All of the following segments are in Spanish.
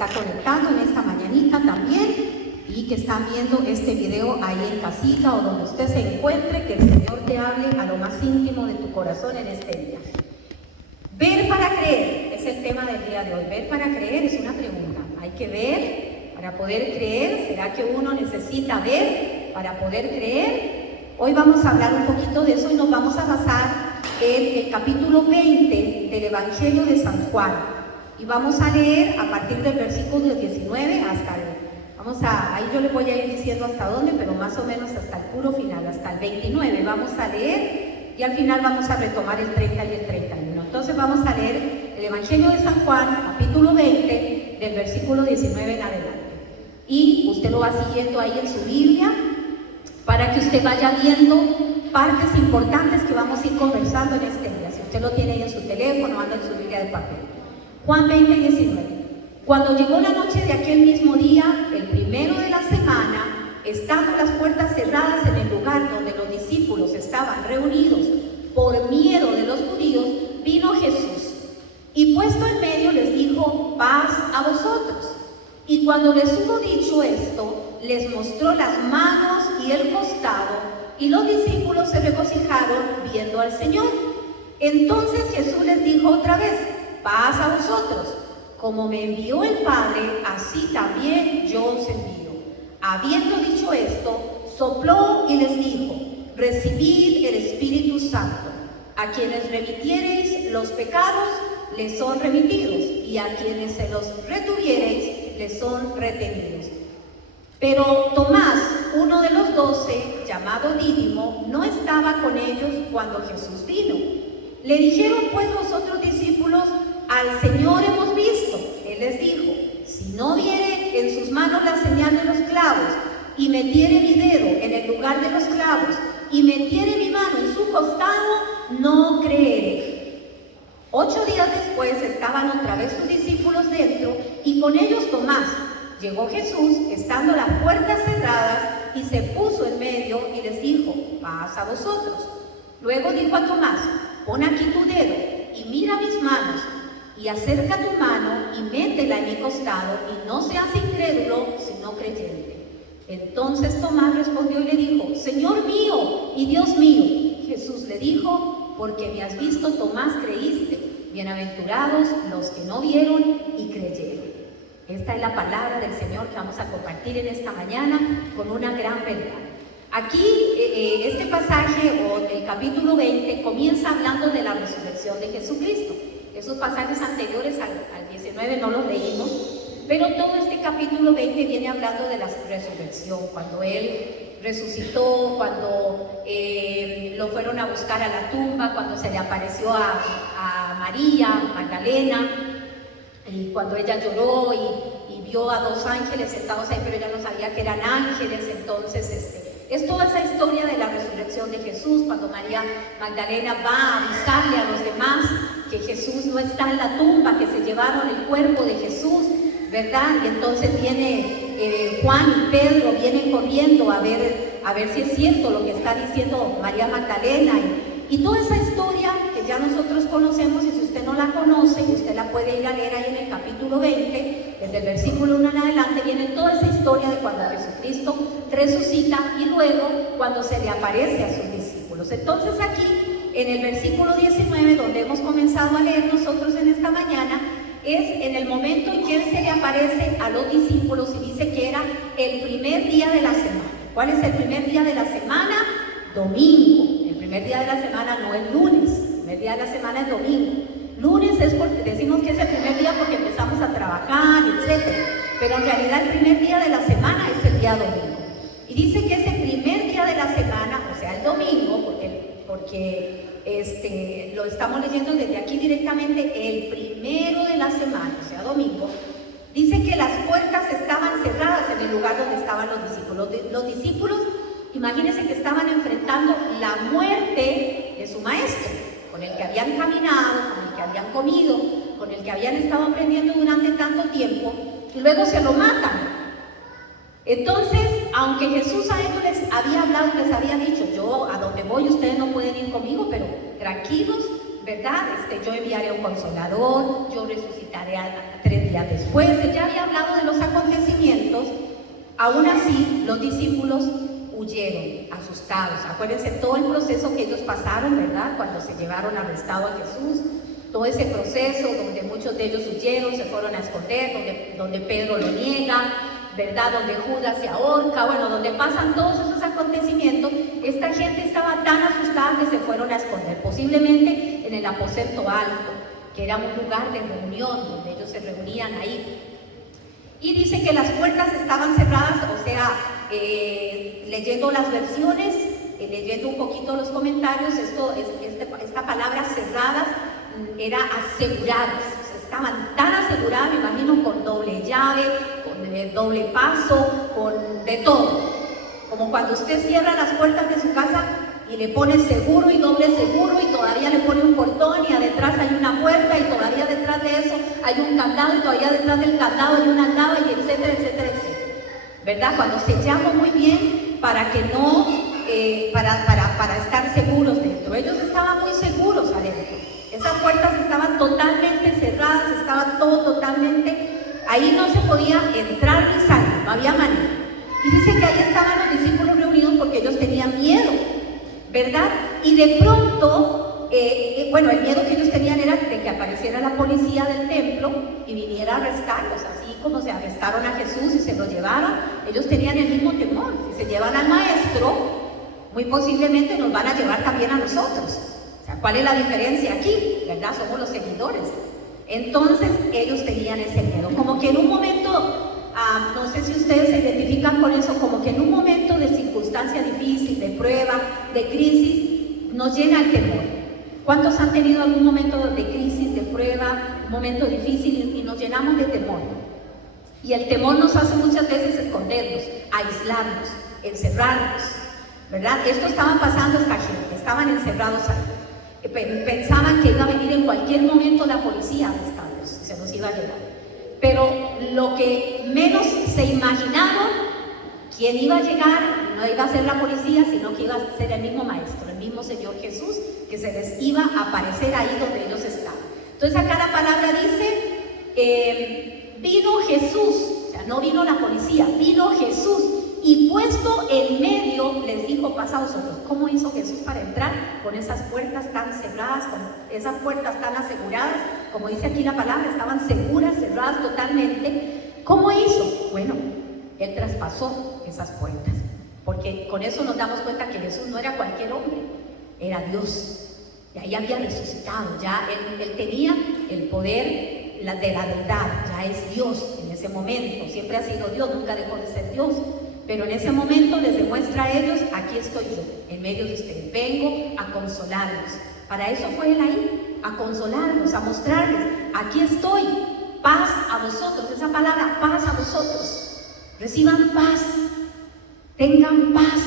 está conectando en esta mañanita también y que están viendo este video ahí en casita o donde usted se encuentre, que el Señor te hable a lo más íntimo de tu corazón en este día. Ver para creer es el tema del día de hoy. Ver para creer es una pregunta. Hay que ver para poder creer. ¿Será que uno necesita ver para poder creer? Hoy vamos a hablar un poquito de eso y nos vamos a basar en el capítulo 20 del Evangelio de San Juan. Y vamos a leer a partir del versículo 19 hasta el... ahí yo le voy a ir diciendo hasta dónde, pero más o menos hasta el puro final, hasta el 29. Vamos a leer y al final vamos a retomar el 30 y el 31. Entonces vamos a leer el Evangelio de San Juan, capítulo 20, del versículo 19 en adelante. Y usted lo va siguiendo ahí en su Biblia, para que usted vaya viendo partes importantes que vamos a ir conversando en este día. Si usted lo tiene ahí en su teléfono, anda en su Biblia de papel. Juan 20, 19. Cuando llegó la noche de aquel mismo día, el primero de la semana, estando las puertas cerradas en el lugar donde los discípulos estaban reunidos por miedo de los judíos, vino Jesús y puesto en medio les dijo: paz a vosotros. Y cuando les hubo dicho esto, les mostró las manos y el costado, y los discípulos se regocijaron viendo al Señor. Entonces Jesús les dijo otra vez: paz a vosotros. Como me envió el Padre, así también yo os envío. Habiendo dicho esto, sopló y les dijo: recibid el Espíritu Santo. A quienes remitiereis los pecados, les son remitidos, y a quienes se los retuviereis, les son retenidos. Pero Tomás, uno de los 12, llamado Dídimo, no estaba con ellos cuando Jesús vino. Le dijeron pues los otros discípulos: al Señor hemos visto. Él les dijo: si no viere en sus manos la señal de los clavos, y metiere mi dedo en el lugar de los clavos, y metiere mi mano en su costado, no creeré. 8 días después estaban otra vez sus discípulos dentro, y con ellos Tomás. Llegó Jesús, estando las puertas cerradas, y se puso en medio y les dijo: paz a vosotros. Luego dijo a Tomás: pon aquí tu dedo y mira mis manos, y acerca tu mano y métela en mi costado, y no seas incrédulo, sino creyente. Entonces Tomás respondió y le dijo: Señor mío y Dios mío. Jesús le dijo: porque me has visto, Tomás, creíste. Bienaventurados los que no vieron y creyeron. Esta es la palabra del Señor que vamos a compartir en esta mañana con una gran verdad. Aquí este pasaje o el capítulo 20 comienza hablando de la resurrección de Jesucristo. Esos pasajes anteriores al 19 no los leímos, pero todo este capítulo 20 viene hablando de la resurrección, cuando Él resucitó, cuando lo fueron a buscar a la tumba, cuando se le apareció a María Magdalena, y cuando ella lloró y vio a 2 ángeles sentados ahí, pero ella no sabía que eran ángeles. Entonces es toda esa historia de la resurrección de Jesús, cuando María Magdalena va a avisarle a los demás que Jesús no está en la tumba, que se llevaron el cuerpo de Jesús, ¿verdad? Y entonces viene Juan y Pedro, vienen corriendo a ver si es cierto lo que está diciendo María Magdalena, y toda esa historia que ya nosotros conocemos. Y si usted no la conoce, usted la puede ir a leer ahí en el capítulo 20, desde el versículo 1 en adelante, viene toda esa historia de cuando Jesucristo resucita y luego cuando se le aparece a sus discípulos. Entonces aquí, en el versículo 19, donde hemos comenzado a leer nosotros en esta mañana, es en el momento en que Él se le aparece a los discípulos y dice que era el primer día de la semana. ¿Cuál es el primer día de la semana? Domingo. El primer día de la semana no es lunes, el primer día de la semana es domingo. Lunes es porque decimos que es el primer día porque empezamos a trabajar, etc. Pero en realidad el primer día de la semana es el día domingo. Y dice que ese primer día de la semana, o sea el domingo, porque lo estamos leyendo desde aquí directamente, el primero de la semana, o sea domingo, dice que las puertas estaban cerradas en el lugar donde estaban los discípulos. Los discípulos, imagínense que estaban enfrentando la muerte de su maestro, con el que habían caminado, con el que habían comido, con el que habían estado aprendiendo durante tanto tiempo, y luego se lo matan. Entonces, aunque Jesús a ellos les había hablado y les había dicho: yo a donde voy ustedes no pueden ir conmigo, pero tranquilos, ¿verdad? Yo enviaré un consolador, yo resucitaré a 3 días después. Él ya había hablado de los acontecimientos. Aún así, los discípulos huyeron, asustados. Acuérdense todo el proceso que ellos pasaron, ¿verdad? Cuando se llevaron arrestado a Jesús, todo ese proceso donde muchos de ellos huyeron, se fueron a esconder, donde Pedro lo niega, ¿verdad? Donde Judas se ahorca, bueno, donde pasan todos esos acontecimientos. Esta gente estaba tan asustada que se fueron a esconder, posiblemente en el aposento alto, que era un lugar de reunión, donde ellos se reunían ahí. Y dice que las puertas estaban cerradas, o sea, leyendo las versiones, leyendo un poquito los comentarios, esta palabra cerradas era aseguradas, o sea, estaban tan aseguradas, me imagino, con doble llave, con doble paso, con de todo. Como cuando usted cierra las puertas de su casa y le pone seguro y doble seguro y todavía le pone un portón y detrás hay una puerta y todavía detrás de eso hay un candado y todavía detrás del candado hay una llave y etcétera, etcétera, etcétera. ¿Verdad? Cuando se llama muy bien para que no, para estar seguros dentro. Ellos estaban muy seguros adentro. Esas puertas estaban totalmente cerradas, estaba todo totalmente, ahí no se podía entrar ni salir, no había manera. Y dice que ahí estaban los discípulos reunidos porque ellos tenían miedo, ¿verdad? Y de pronto, bueno, el miedo que ellos tenían era de que apareciera la policía del templo y viniera a arrestarlos, así como se arrestaron a Jesús y se lo llevaron. Ellos tenían el mismo temor. Si se llevan al maestro, muy posiblemente nos van a llevar también a nosotros. O sea, ¿cuál es la diferencia aquí? ¿Verdad? Somos los seguidores. Entonces, ellos tenían ese miedo. Como que en un momento, no sé si ustedes se identifican con eso, como que en un momento de circunstancia difícil, de prueba, de crisis, nos llena el temor. ¿Cuántos han tenido algún momento de crisis, de prueba, un momento difícil y nos llenamos de temor? Y el temor nos hace muchas veces escondernos, aislarnos, encerrarnos, ¿verdad? Esto estaba pasando a esta gente, estaban encerrados ahí. Pensaban que iba a venir en cualquier momento la policía a arrestarlos, se los iba a llevar. Pero lo que menos se imaginaron, quién iba a llegar, no iba a ser la policía, sino que iba a ser el mismo maestro, el mismo Señor Jesús, que se les iba a aparecer ahí donde ellos estaban. Entonces acá la palabra dice, vino Jesús, o sea, no vino la policía, vino Jesús, y puesto en medio les dijo, pasa vosotros. ¿Cómo hizo Jesús para entrar con esas puertas tan cerradas, con esas puertas tan aseguradas? Como dice aquí la palabra, estaban seguras, cerradas totalmente. ¿Cómo hizo? Bueno, Él traspasó esas puertas, porque con eso nos damos cuenta que Jesús no era cualquier hombre, era Dios. Y ahí había resucitado, ya él tenía el poder de la deidad, ya es Dios en ese momento, siempre ha sido Dios, nunca dejó de ser Dios. Pero en ese momento les demuestra a ellos, aquí estoy yo, en medio de ustedes, vengo a consolarlos. Para eso fue Él ahí, a consolarlos, a mostrarles, aquí estoy, paz a vosotros, esa palabra, paz a vosotros. Reciban paz, tengan paz,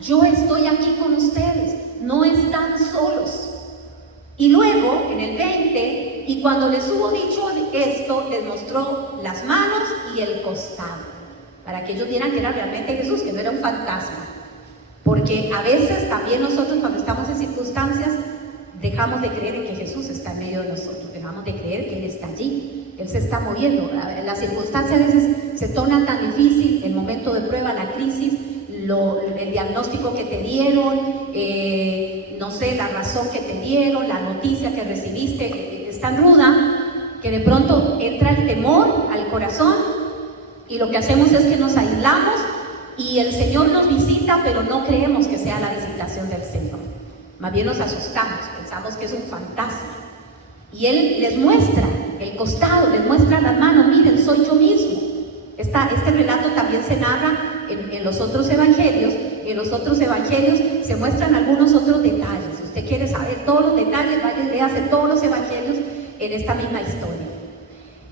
yo estoy aquí con ustedes, no están solos. Y luego, en el 20, y cuando les hubo dicho esto, les mostró las manos y el costado, para que ellos vieran que era realmente Jesús, que no era un fantasma. Porque a veces también nosotros, cuando estamos en circunstancias, dejamos de creer en que Jesús está en medio de nosotros, dejamos de creer que Él está allí, Él se está moviendo. La circunstancia a veces se torna tan difícil, el momento de prueba, la crisis, el diagnóstico que te dieron, no sé, la razón que te dieron, la noticia que recibiste, es tan ruda que de pronto entra el temor al corazón. Y lo que hacemos es que nos aislamos y el Señor nos visita, pero no creemos que sea la visitación del Señor. Más bien nos asustamos, pensamos que es un fantasma. Y Él les muestra el costado, les muestra las manos, miren, soy yo mismo. Este relato también se narra en los otros evangelios. En los otros evangelios se muestran algunos otros detalles. Si usted quiere saber todos los detalles, vaya y léase todos los evangelios en esta misma historia.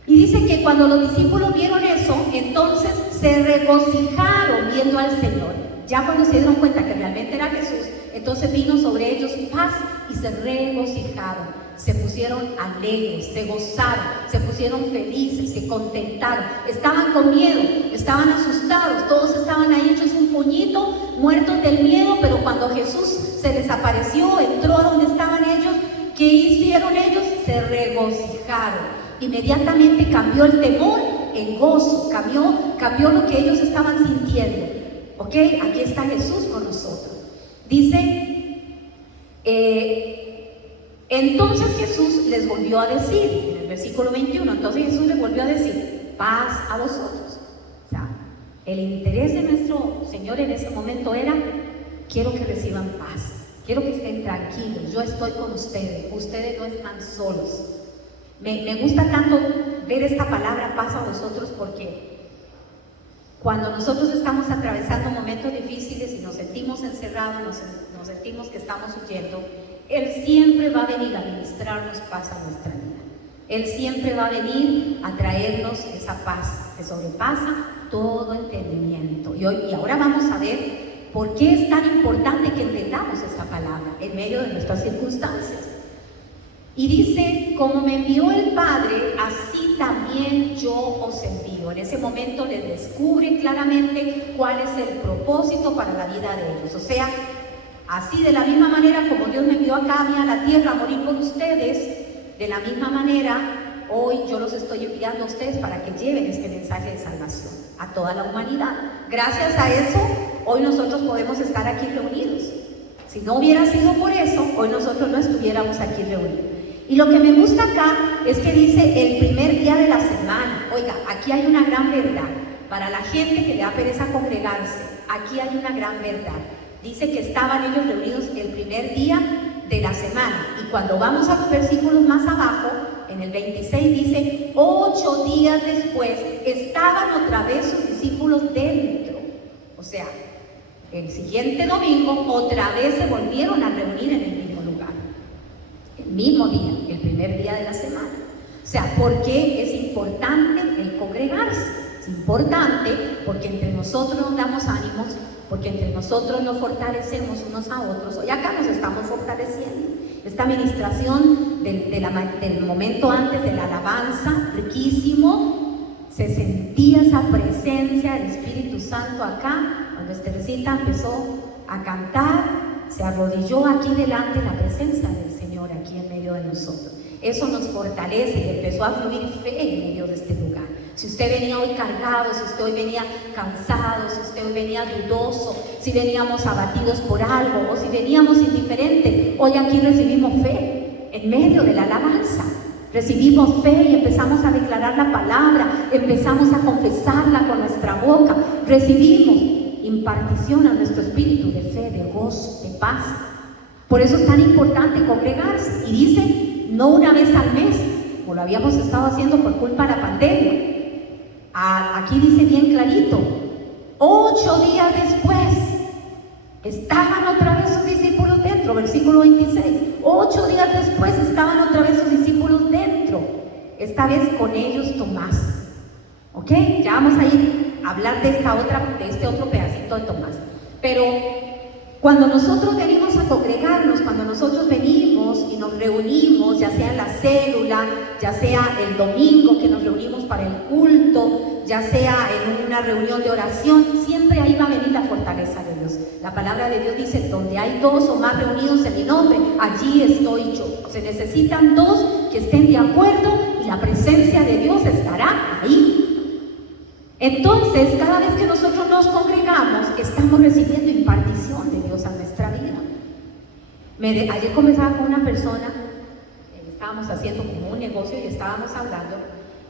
Y dice que cuando los discípulos vieron eso, entonces se regocijaron viendo al Señor. Ya cuando se dieron cuenta que realmente era Jesús, entonces vino sobre ellos paz y se regocijaron. Se pusieron alegres, se gozaron, se pusieron felices, se contentaron. Estaban con miedo, estaban asustados, todos estaban ahí hechos un puñito, muertos del miedo, pero cuando Jesús se les apareció, entró a donde estaban ellos, ¿Qué hicieron ellos? Se regocijaron. Inmediatamente cambió el temor en gozo, cambió lo que ellos estaban sintiendo. ¿Ok? Aquí está Jesús con nosotros. Dice, entonces Jesús les volvió a decir, en el versículo 21, entonces Jesús les volvió a decir, paz a vosotros. O sea, el interés de nuestro Señor en ese momento era, quiero que reciban paz, quiero que estén tranquilos, yo estoy con ustedes no están solos. Me gusta tanto ver esta palabra paz a vosotros, porque cuando nosotros estamos atravesando momentos difíciles y nos sentimos encerrados, nos sentimos que estamos huyendo, Él siempre va a venir a ministrarnos paz a nuestra vida. Él siempre va a venir a traernos esa paz que sobrepasa todo entendimiento. Y ahora vamos a ver por qué es tan importante que entendamos esta palabra en medio de nuestras circunstancias. Y dice, como me envió el Padre, así también yo os envío. En ese momento les descubre claramente cuál es el propósito para la vida de ellos. O sea, así de la misma manera como Dios me envió acá a mí a la tierra a morir por ustedes, de la misma manera hoy yo los estoy enviando a ustedes para que lleven este mensaje de salvación a toda la humanidad. Gracias a eso, hoy nosotros podemos estar aquí reunidos. Si no hubiera sido por eso, hoy nosotros no estuviéramos aquí reunidos. Y lo que me gusta acá es que dice el primer día de la semana. Oiga, aquí hay una gran verdad. Para la gente que le da pereza congregarse, aquí hay una gran verdad. Dice que estaban ellos reunidos el primer día de la semana. Y cuando vamos a los versículos más abajo, en el 26 dice, 8 días después estaban otra vez sus discípulos dentro. O sea, el siguiente domingo otra vez se volvieron a reunir en el mismo lugar. El mismo día, el primer día de la semana. O sea, ¿por qué es importante el congregarse? Es importante porque entre nosotros nos damos ánimos, porque entre nosotros nos fortalecemos unos a otros. Hoy acá nos estamos fortaleciendo. Esta administración del momento antes de la alabanza, riquísimo, se sentía esa presencia del Espíritu Santo acá. Cuando Estercita empezó a cantar, se arrodilló aquí delante la presencia del Señor aquí en medio de nosotros. Eso nos fortalece y empezó a fluir fe en medio de este lugar. Si usted venía hoy cargado, si usted hoy venía cansado, si usted hoy venía dudoso, si veníamos abatidos por algo o si veníamos indiferentes, hoy aquí recibimos fe en medio de la alabanza. Recibimos fe y empezamos a declarar la palabra, empezamos a confesarla con nuestra boca, recibimos impartición a nuestro espíritu de fe, de gozo, de paz. Por eso es tan importante congregarse. Y dice, no una vez al mes, como lo habíamos estado haciendo por culpa de la pandemia. Aquí dice bien clarito, 8 días después estaban otra vez sus discípulos dentro, versículo 26. 8 días después estaban otra vez sus discípulos dentro, esta vez con ellos Tomás. ¿Ok? Ya vamos a ir a hablar de este otro pedacito de Tomás. Pero cuando nosotros venimos a congregarnos, cuando nosotros venimos y nos reunimos, ya sea en la célula, ya sea el domingo que nos reunimos para el culto, ya sea en una reunión de oración, siempre ahí va a venir la fortaleza de Dios. La palabra de Dios dice, donde hay 2 o más reunidos en mi nombre, allí estoy yo. Se necesitan 2 que estén de acuerdo y la presencia de Dios estará ahí. Entonces, cada vez que nosotros nos congregamos, estamos recibiendo impartición de Dios a nuestra vida. Ayer conversaba con una persona, estábamos haciendo como un negocio y estábamos hablando,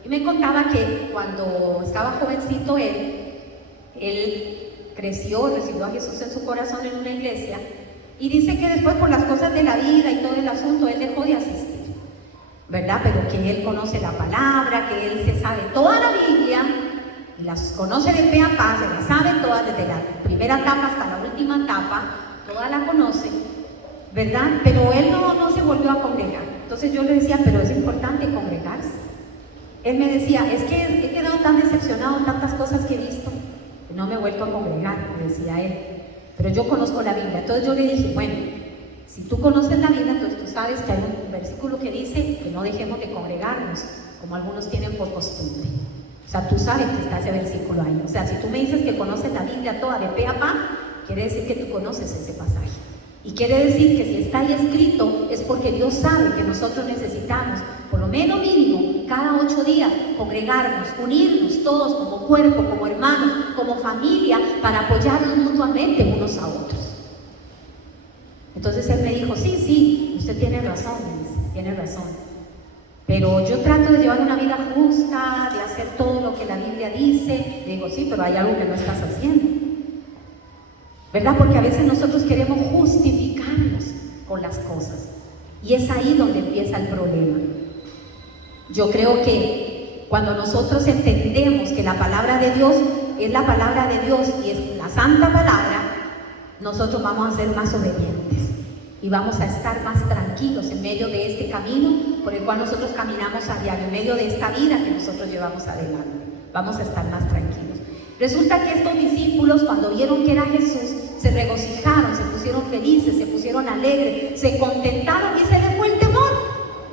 y me contaba que cuando estaba jovencito él creció, recibió a Jesús en su corazón en una iglesia, y dice que después por las cosas de la vida y todo el asunto, él dejó de asistir, ¿verdad? Pero que él conoce la palabra, que él se sabe toda la Biblia, y las conoce de pe a pa, se las sabe todas, desde la primera etapa hasta la última etapa, toda la conoce, ¿verdad? Pero él no se volvió a congregar. Entonces yo le decía, pero es importante congregarse. Él me decía, es que he quedado tan decepcionado en tantas cosas que he visto, que no me he vuelto a congregar, me decía él. Pero yo conozco la Biblia. Entonces yo le dije, bueno, si tú conoces la Biblia, entonces tú sabes que hay un versículo que dice que no dejemos de congregarnos, como algunos tienen por costumbre. O sea, tú sabes que está ese versículo ahí. O sea, si tú me dices que conoces la Biblia toda de pe a pa, quiere decir que tú conoces ese pasaje. Y quiere decir que si está ahí escrito es porque Dios sabe que nosotros necesitamos, por lo menos mínimo, cada 8 días, congregarnos, unirnos todos como cuerpo, como hermanos, como familia, para apoyarnos mutuamente unos a otros. Entonces él me dijo, sí, usted tiene razón, tiene razón. Pero yo trato de llevar una vida justa, de hacer todo lo que la Biblia dice. Le digo, sí, pero hay algo que no estás haciendo, ¿verdad? Porque a veces nosotros queremos justificarnos con las cosas. Y es ahí donde empieza el problema. Yo creo que cuando nosotros entendemos que la palabra de Dios es la palabra de Dios y es la santa palabra, nosotros vamos a ser más obedientes y vamos a estar más tranquilos en medio de este camino por el cual nosotros caminamos a diario, en medio de esta vida que nosotros llevamos adelante. Vamos a estar más tranquilos. Resulta que estos discípulos, cuando vieron que era Jesús, se regocijaron, se pusieron felices, se pusieron alegres, se contentaron y se les fue el temor,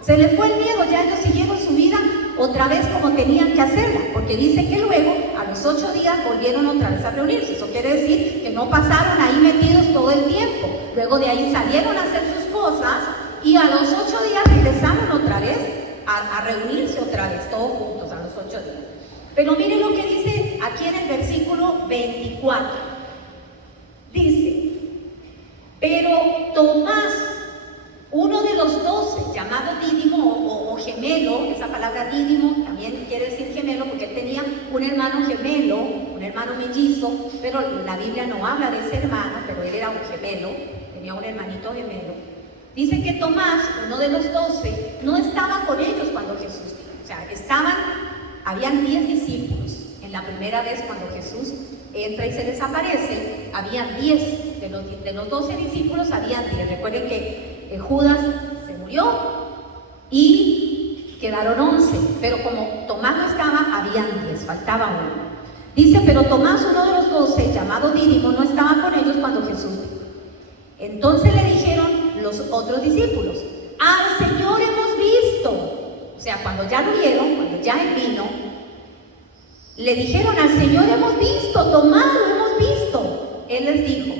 se les fue el miedo. Ya ellos siguieron su vida otra vez como tenían que hacerla, porque dice que luego, a los 8 días, volvieron otra vez a reunirse. Eso quiere decir que no pasaron ahí metidos todo el tiempo. Luego de ahí salieron a hacer sus cosas y a los 8 días regresaron otra vez a reunirse otra vez, todos juntos, a los 8 días. Pero miren lo que dice aquí en el versículo 24. Dice, pero Tomás, uno de los 12, llamado Dídimo o gemelo, esa palabra Dídimo también quiere decir gemelo, porque él tenía un hermano gemelo, un hermano mellizo, pero la Biblia no habla de ese hermano, pero él era un gemelo, tenía un hermanito gemelo. Dice que Tomás, uno de los 12, no estaba con ellos cuando Jesús vino. O sea, habían 10 discípulos. En la primera vez cuando Jesús entra y se desaparece, habían 10. De los 12 discípulos habían 10. Recuerden que Judas se murió y quedaron 11. Pero como Tomás no estaba, habían 10, faltaba uno. Dice, pero Tomás, uno de los 12, llamado Dídimo, no estaba con ellos cuando Jesús vino. Entonces le dijeron los otros discípulos, al Señor hemos visto. O sea, cuando ya lo vieron, cuando ya él vino, le dijeron, al Señor hemos visto, Tomás, lo hemos visto. Él les dijo,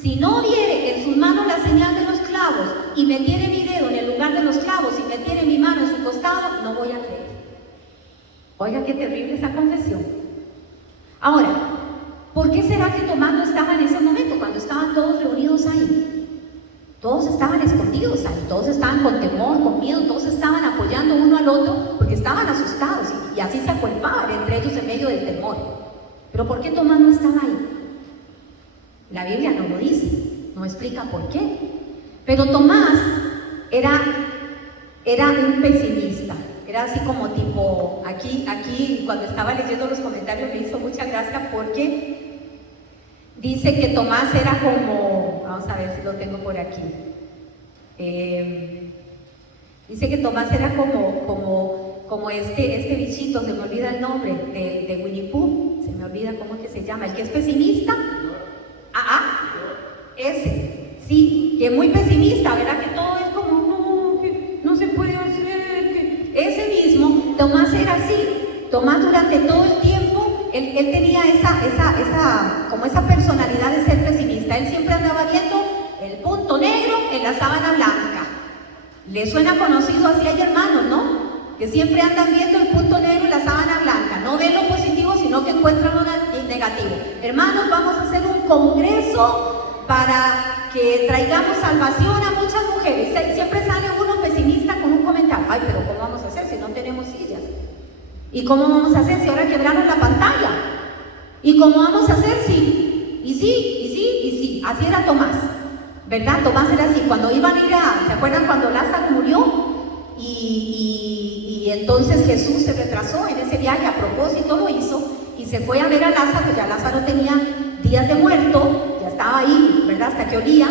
si no viere en sus manos la señal de los clavos y metiere mi dedo en el lugar de los clavos y metiere mi mano en su costado, no voy a creer. Oiga, qué terrible esa confesión. Ahora, ¿por qué será que Tomás no estaba en ese momento, cuando estaban todos reunidos ahí? Todos estaban escondidos ahí, todos estaban con temor, con miedo, todos estaban apoyando uno al otro porque estaban asustados y así se acuerpaban entre ellos en medio del temor. Pero ¿por qué Tomás no estaba ahí? La Biblia no lo dice, no explica por qué. Pero Tomás era un pesimista, era así como tipo, aquí cuando estaba leyendo los comentarios me hizo mucha gracia porque dice que Tomás era como, vamos a ver si lo tengo por aquí. Dice que Tomás era como este bichito, se me olvida el nombre, de Winnie Pooh, se me olvida cómo es que se llama, el que es pesimista. Ese, sí, que es muy pesimista, ¿verdad? Que todo es como, no, que no se puede hacer, que... Ese mismo, Tomás era así. Tomás durante todo el tiempo, él tenía esa personalidad de ser pesimista. Él siempre andaba viendo el punto negro en la sábana blanca. ¿Le suena conocido? Así hay hermanos, ¿no? Que siempre andan viendo el punto negro en la sábana blanca. No ven lo positivo, sino que encuentran lo negativo. Hermanos, vamos a hacer un congreso para que traigamos salvación a muchas mujeres. Siempre sale uno pesimista con un comentario. Ay, pero ¿cómo vamos a hacer si no tenemos sillas? ¿Y cómo vamos a hacer si ahora quebraron la pantalla? ¿Y cómo vamos a hacer si? Y sí. Así era Tomás, ¿verdad? Tomás era así. Cuando iban a ir ¿se acuerdan cuando Lázaro murió? Y entonces Jesús se retrasó en ese viaje, a propósito lo hizo, y se fue a ver a Lázaro. Ya Lázaro tenía días de muerto, ya estaba ahí, ¿verdad? Hasta que olía.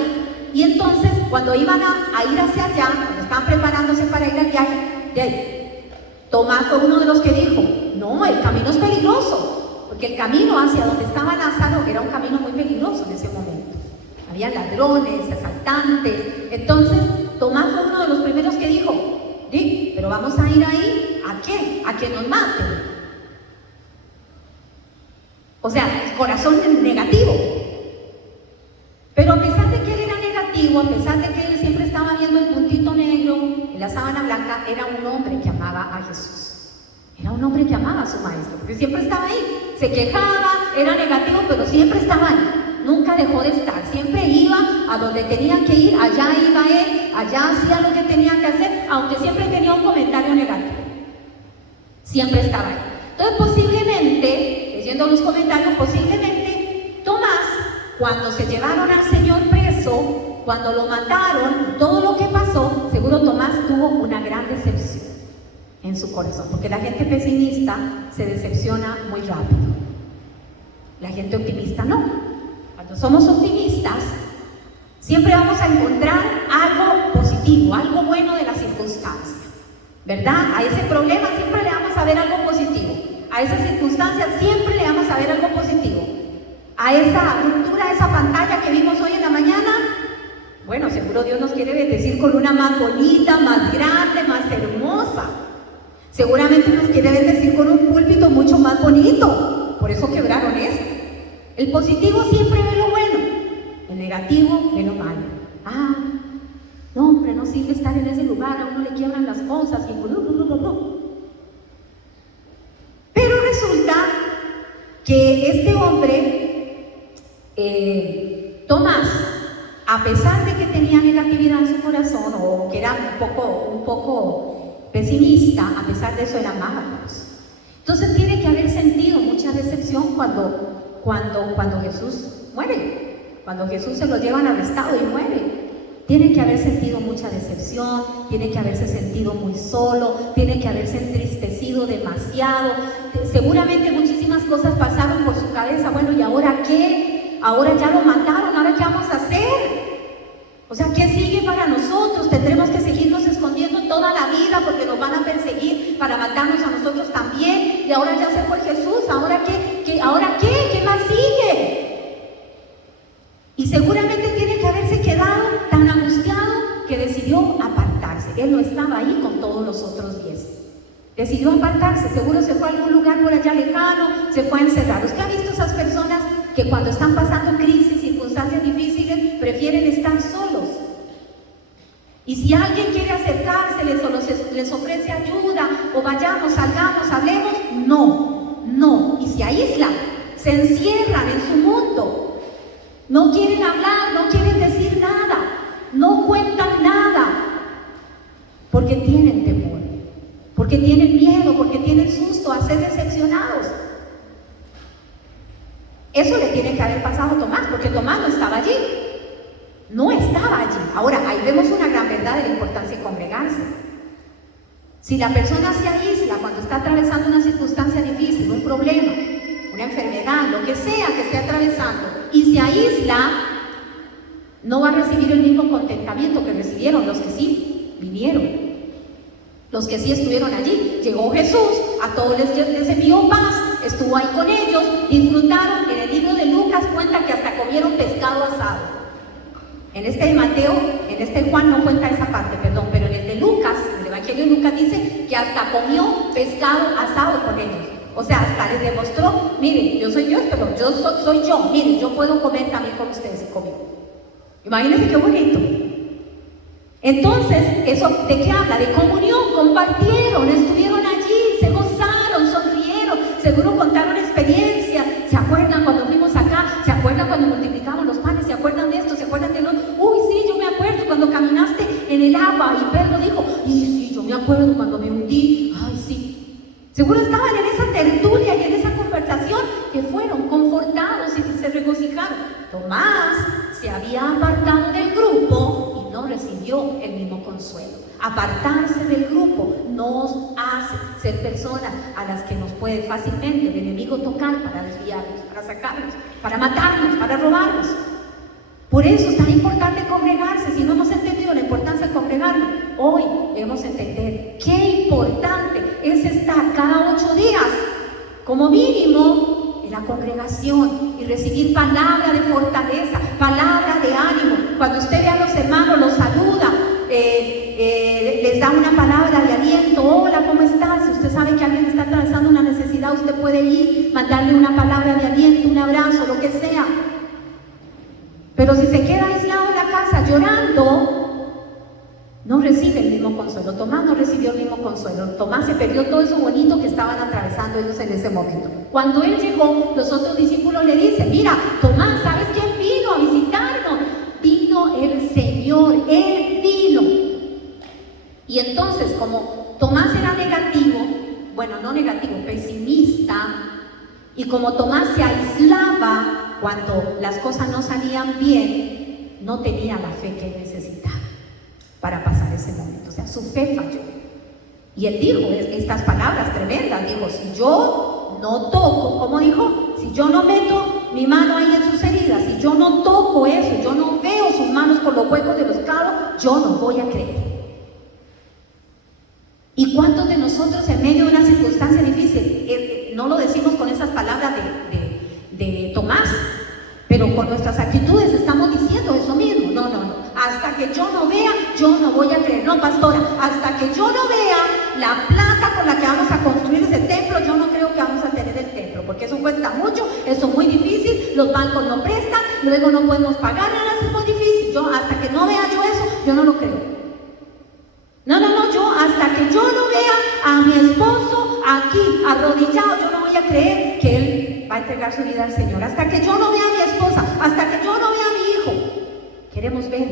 Y entonces, cuando iban a ir hacia allá, cuando estaban preparándose para ir al viaje, de ahí, Tomás fue uno de los que dijo, no, el camino es peligroso, porque el camino hacia donde estaba Lázaro era un camino muy peligroso en ese momento. Había ladrones, asaltantes. Entonces, Tomás fue uno de los primeros que dijo, sí, pero vamos a ir ahí, ¿a qué? A que nos maten. O sea, el corazón negativo. Pero a pesar de positivo, a pesar de que él siempre estaba viendo el puntito negro en la sábana blanca, era un hombre que amaba a Jesús. Era un hombre que amaba a su maestro, porque siempre estaba ahí. Se quejaba, era negativo, pero siempre estaba ahí. Nunca dejó de estar. Siempre iba a donde tenía que ir, allá iba él, allá hacía lo que tenía que hacer, aunque siempre tenía un comentario negativo. Siempre estaba ahí. Entonces, posiblemente, leyendo los comentarios, posiblemente Tomás, cuando se llevaron al Señor preso, cuando lo mataron, todo lo que pasó, seguro Tomás tuvo una gran decepción en su corazón, porque la gente pesimista se decepciona muy rápido. La gente optimista no. Cuando somos optimistas, siempre vamos a encontrar algo positivo, algo bueno de la circunstancia, ¿verdad? A ese problema siempre le vamos a ver algo positivo. A esa circunstancia siempre le vamos a ver algo positivo. A esa ruptura, a esa pantalla que vimos hoy en la mañana, bueno, seguro Dios nos quiere bendecir con una más bonita, más grande, más hermosa. Seguramente nos quiere bendecir con un púlpito mucho más bonito. Por eso quebraron esto. El positivo siempre ve lo bueno, el negativo ve lo malo. Ah, no, hombre, no sirve estar en ese lugar, a uno le quiebran las cosas y Pero resulta que este hombre, Tomás, a pesar de que tenía negatividad en su corazón, o que era un poco pesimista, a pesar de eso era amaba a Dios. Entonces tiene que haber sentido mucha decepción cuando Jesús muere, cuando Jesús se lo llevan arrestado y muere. Tiene que haber sentido mucha decepción, tiene que haberse sentido muy solo, tiene que haberse entristecido demasiado. Seguramente muchísimas cosas pasaron por su cabeza. Bueno, ¿y ahora qué? Ahora ya lo mataron, ¿ahora qué vamos a hacer? O sea, ¿qué sigue para nosotros? Tendremos que seguirnos escondiendo toda la vida porque nos van a perseguir para matarnos a nosotros también. Y ahora ya se fue Jesús, ¿ahora qué? ¿Ahora qué? ¿Qué más sigue? Y seguramente tiene que haberse quedado tan angustiado que decidió apartarse. Él no estaba ahí con todos los otros 10. Decidió apartarse, seguro se fue a algún lugar por allá lejano, se fue a encerrar. ¿Usted ha visto esas personas que cuando están pasando crisis, circunstancias difíciles, prefieren estar solos? Y si alguien quiere acercarse, les ofrece ayuda, o vayamos, salgamos, hablemos, no. Y se aíslan, se encierran en su mundo. No quieren hablar, no quieren decir nada, no cuentan nada, porque tienen temor, porque tienen miedo, porque tienen susto a ser decepcionados. Eso le tiene que haber pasado a Tomás, porque Tomás no estaba allí. No estaba allí. Ahora, ahí vemos una gran verdad de la importancia de congregarse. Si la persona se aísla cuando está atravesando una circunstancia difícil, un problema, una enfermedad, lo que sea que esté atravesando, y se aísla, no va a recibir el mismo contentamiento que recibieron los que sí vinieron, los que sí estuvieron allí. Llegó Jesús, a todos les envió paz, estuvo ahí con ellos, disfrutaron. En el libro de Lucas cuenta que hasta comieron pescado asado. En este de Mateo, en este de Juan no cuenta esa parte, perdón, pero en el de Lucas, el Evangelio de Lucas dice que hasta comió pescado asado con ellos. O sea, hasta les demostró, miren, yo soy Dios, pero yo soy yo, miren, yo puedo comer también con ustedes y comió. Imagínense qué bonito. Entonces, ¿eso de qué habla? De comunión, compartieron, estuvieron allí, se gozaron, sonrieron, seguro contaron experiencias. ¿Se acuerdan cuando fuimos acá? ¿Se acuerdan cuando multiplicamos los panes? ¿Se acuerdan de esto? ¿Se acuerdan de lo otro? Uy, sí, yo me acuerdo cuando caminaste en el agua y Pedro dijo, y sí, yo me acuerdo cuando me hundí, ay, sí. Seguro estaban en esa tertulia y en esa conversación que fueron confortados y se regocijaron. Tomás se había apartado del grupo y no recibió el mismo consuelo. Apartarse del grupo nos hace ser personas a las que nos puede fácilmente el enemigo tocar para desviarnos, para sacarnos, para matarnos, para robarnos. Por eso es tan importante congregarse. Si no hemos entendido la importancia de congregarnos, hoy debemos entender qué importante es estar cada 8 días, como mínimo, en la congregación y recibir palabra de fortaleza, palabra de ánimo. Cuando usted ve a los hermanos, los saluda, les da una palabra de aliento. Hola, ¿cómo estás? Si usted sabe que alguien está atravesando una necesidad, usted puede ir, mandarle una palabra de aliento, un abrazo, lo que sea. Pero si se queda aislado en la casa llorando, Tomás no recibió el mismo consuelo. Tomás se perdió todo eso bonito que estaban atravesando ellos en ese momento. Cuando él llegó, los otros discípulos le dicen: mira, Tomás, ¿sabes quién vino a visitarnos? Vino el Señor, Él vino. Y entonces, como Tomás era negativo, bueno, no negativo, pesimista, y como Tomás se aislaba cuando las cosas no salían bien, no tenía la fe que él necesitaba para pasar ese momento. O sea, su fe falló. Y él dijo estas palabras tremendas, dijo: si yo no toco, ¿cómo dijo? Si yo no meto mi mano ahí en sus heridas, si yo no toco eso, yo no veo sus manos por los huecos de los clavos, yo no voy a creer. ¿Y cuántos de nosotros en medio de una circunstancia difícil, no lo decimos con esas palabras de Tomás, pero con nuestras actitudes estamos diciendo eso mismo? No, hasta que yo no vea, yo no voy a creer. No, pastora, hasta que yo no vea la plata con la que vamos a construir ese templo, yo no creo que vamos a tener el templo, porque eso cuesta mucho, eso es muy difícil, los bancos no prestan, luego no podemos pagar, nada, es muy difícil. Yo, hasta que no vea yo eso, yo no lo creo. No, yo hasta que yo no vea a mi esposo aquí arrodillado, yo no voy a creer que él va a entregar su vida al Señor. Hasta que yo no vea a mi esposa, hasta que yo no vea a mi hijo. Queremos ver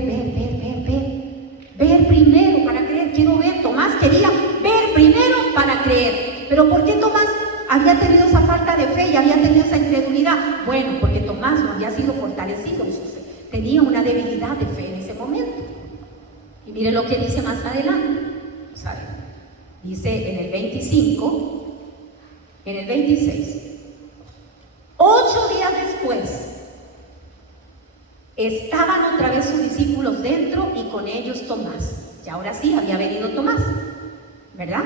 primero para creer. Quiero ver. Tomás quería ver primero para creer. Pero ¿por qué Tomás había tenido esa falta de fe y había tenido esa incredulidad? Bueno, porque Tomás no había sido fortalecido en su fe. Tenía una debilidad de fe en ese momento. Y mire lo que dice más adelante, ¿sabe? Dice en el 25, en el 26, 8 días después, estaban otra vez sus discípulos dentro y con ellos Tomás. Y ahora sí, había venido Tomás, ¿verdad?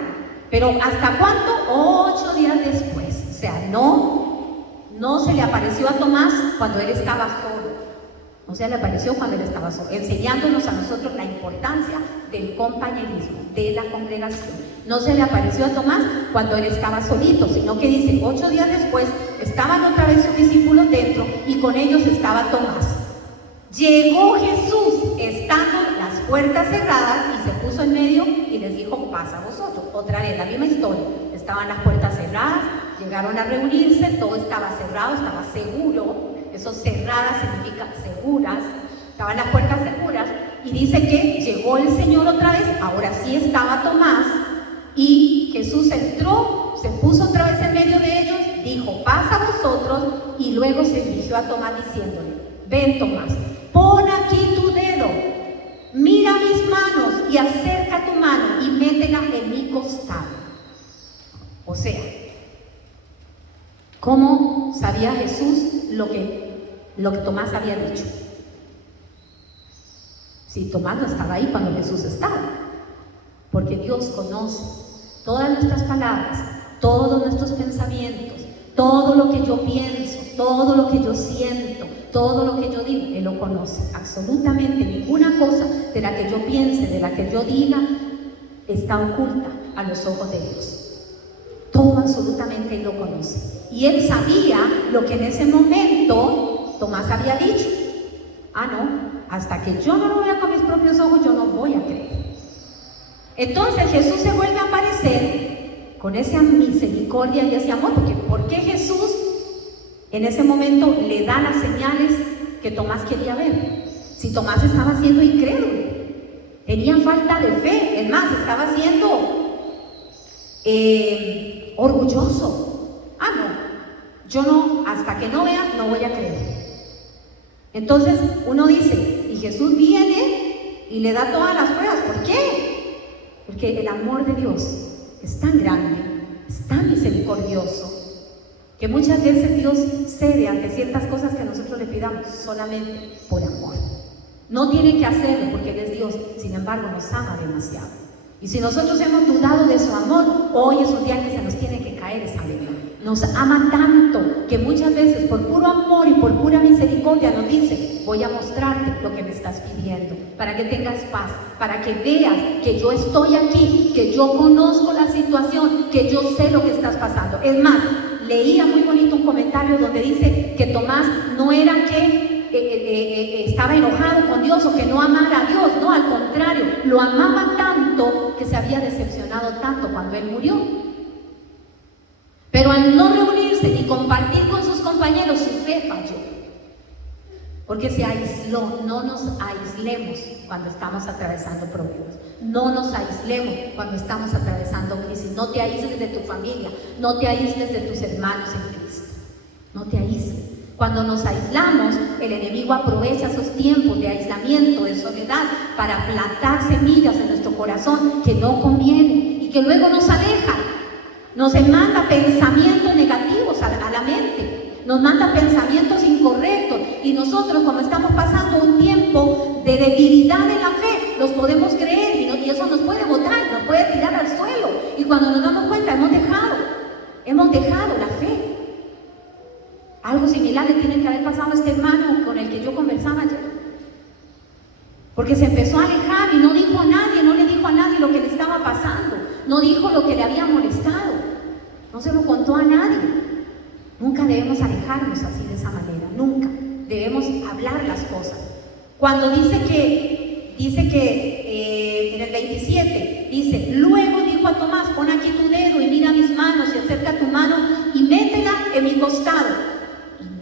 Pero ¿hasta cuánto? 8 días después. O sea, no se le apareció a Tomás cuando él estaba solo. O sea, le apareció cuando él estaba solo, enseñándonos a nosotros la importancia del compañerismo, de la congregación. No se le apareció a Tomás cuando él estaba solito, sino que dice, 8 días después, estaban otra vez sus discípulos dentro y con ellos estaba Tomás. Llegó Jesús, estando las puertas cerradas, y se puso en medio y les dijo: pasa vosotros. Otra vez, la misma historia. Estaban las puertas cerradas, llegaron a reunirse, todo estaba cerrado, estaba seguro. Eso cerradas significa seguras. Estaban las puertas seguras y dice que llegó el Señor otra vez. Ahora sí estaba Tomás y Jesús entró, se puso otra vez en medio de ellos, dijo: pasa vosotros, y luego se dirigió a Tomás diciéndole: ven, Tomás, pon aquí tu dedo, mira mis manos y acerca tu mano y métela en mi costado. O sea, ¿cómo sabía Jesús lo que Tomás había dicho? Si Tomás no estaba ahí cuando Jesús estaba, porque Dios conoce todas nuestras palabras, todos nuestros pensamientos, todo lo que yo pienso, todo lo que yo siento, todo lo que yo digo. Él lo conoce. Absolutamente ninguna cosa de la que yo piense, de la que yo diga, está oculta a los ojos de Dios. Todo absolutamente Él lo conoce. Y Él sabía lo que en ese momento Tomás había dicho. No, hasta que yo no lo vea con mis propios ojos, yo no voy a creer. Entonces Jesús se vuelve a aparecer con esa misericordia y ese amor, porque ¿por qué Jesús en ese momento le da las señales que Tomás quería ver? Si Tomás estaba siendo incrédulo, tenía falta de fe, es más, estaba siendo orgulloso. Yo no, hasta que no vea, no voy a creer. Entonces uno dice, y Jesús viene y le da todas las pruebas. ¿Por qué? Porque el amor de Dios es tan grande, es tan misericordioso, que muchas veces Dios cede ante ciertas cosas que nosotros le pidamos solamente por amor. No tiene que hacerlo porque Él es Dios, sin embargo nos ama demasiado. Y si nosotros hemos dudado de su amor, hoy es un día que se nos tiene que caer esa alegría. Nos ama tanto que muchas veces por puro amor y por pura misericordia nos dice: voy a mostrarte lo que me estás pidiendo, para que tengas paz, para que veas que yo estoy aquí, que yo conozco la situación, que yo sé lo que estás pasando. Es más, leía muy bonito un comentario donde dice que Tomás no era que estaba enojado con Dios o que no amara a Dios, no, al contrario, lo amaba tanto que se había había decepcionado tanto cuando él murió. Pero al no reunirse ni compartir con sus compañeros, su fe falló. Porque se aisló. No nos aislemos cuando estamos atravesando problemas. No nos aislemos cuando estamos atravesando crisis. No te aísles de tu familia. No te aísles de tus hermanos en Cristo. No te aísles. Cuando nos aislamos, el enemigo aprovecha esos tiempos de aislamiento, de soledad, para plantar semillas en nuestro corazón que no convienen y que luego nos alejan. Nos manda pensamientos negativos a la mente, nos manda pensamientos incorrectos, y nosotros, como estamos pasando un tiempo de debilidad en la fe, los podemos creer y eso nos puede botar, nos puede tirar al suelo, y cuando nos damos cuenta hemos dejado la fe. Algo similar le tiene que haber pasado a este hermano con el que yo conversaba ayer, porque se empezó a alejar y no dijo a nadie, no le dijo a nadie lo que le estaba pasando, no dijo lo que le había molestado, no se lo contó a nadie. Nunca debemos alejarnos así, de esa manera, nunca. Debemos hablar las cosas. Cuando dice que en el 27, dice: luego dijo a Tomás, pon aquí tu dedo y mira mis manos, y acerca tu mano y métela en mi costado.